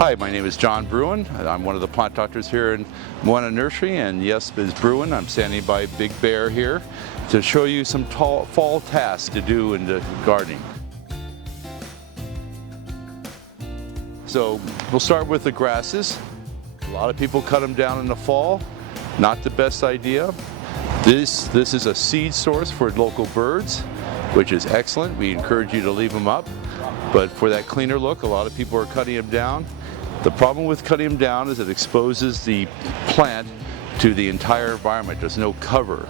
Hi, my name is Jon Bruyn. I'm one of the plant doctors here in Moana Nursery, and yes, Ms. Bruyn, I'm standing by Big Bear here to show you some fall tasks to do in the gardening. So we'll start with the grasses. A lot of people cut them down in the fall. Not the best idea. This is a seed source for local birds, which is excellent. We encourage you to leave them up. But for that cleaner look, a lot of people are cutting them down. The problem with cutting them down is it exposes the plant to the entire environment. There's no cover.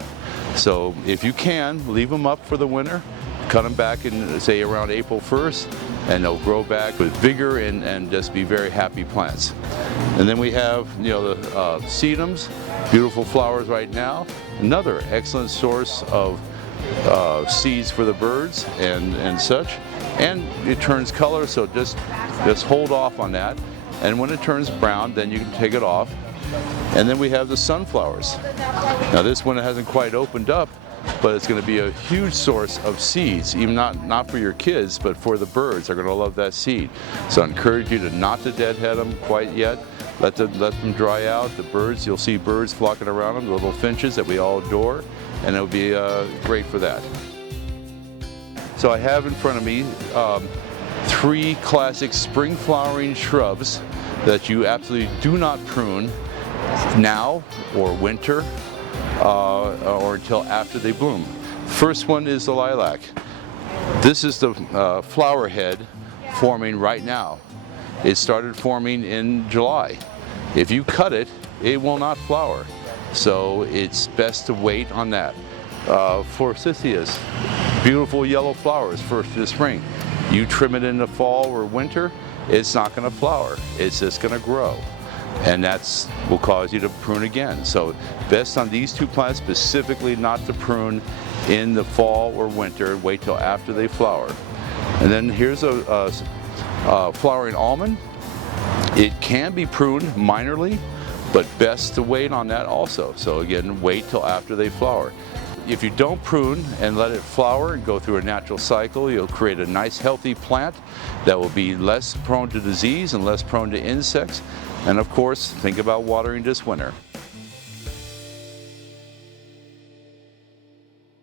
So if you can, leave them up for the winter, cut them back in, say, around April 1st, and they'll grow back with vigor and just be very happy plants. And then we have, the sedums, beautiful flowers right now. Another excellent source of seeds for the birds and such. And it turns color, so just hold off on that. And when it turns brown, then you can take it off. And then we have the sunflowers. Now this one hasn't quite opened up, but it's going to be a huge source of seeds, even not for your kids, but for the birds. They're going to love that seed. So I encourage you to not to deadhead them quite yet. Let them dry out. The birds, you'll see birds flocking around them, the little finches that we all adore, and it'll be great for that. So I have in front of me 3 classic spring flowering shrubs that you absolutely do not prune now or winter or until after they bloom. First one is the lilac. This is the flower head forming right now. It started forming in July. If you cut it, it will not flower. So it's best to wait on that. Forsythias, beautiful yellow flowers first of the spring. You trim it in the fall or winter, it's not going to flower. It's just going to grow. And that will cause you to prune again. So best on these 2 plants specifically not to prune in the fall or winter. Wait till after they flower. And then here's a flowering almond. It can be pruned minorly, but best to wait on that also. So again, wait till after they flower. If you don't prune and let it flower and go through a natural cycle, you'll create a nice healthy plant that will be less prone to disease and less prone to insects. And of course, think about watering this winter.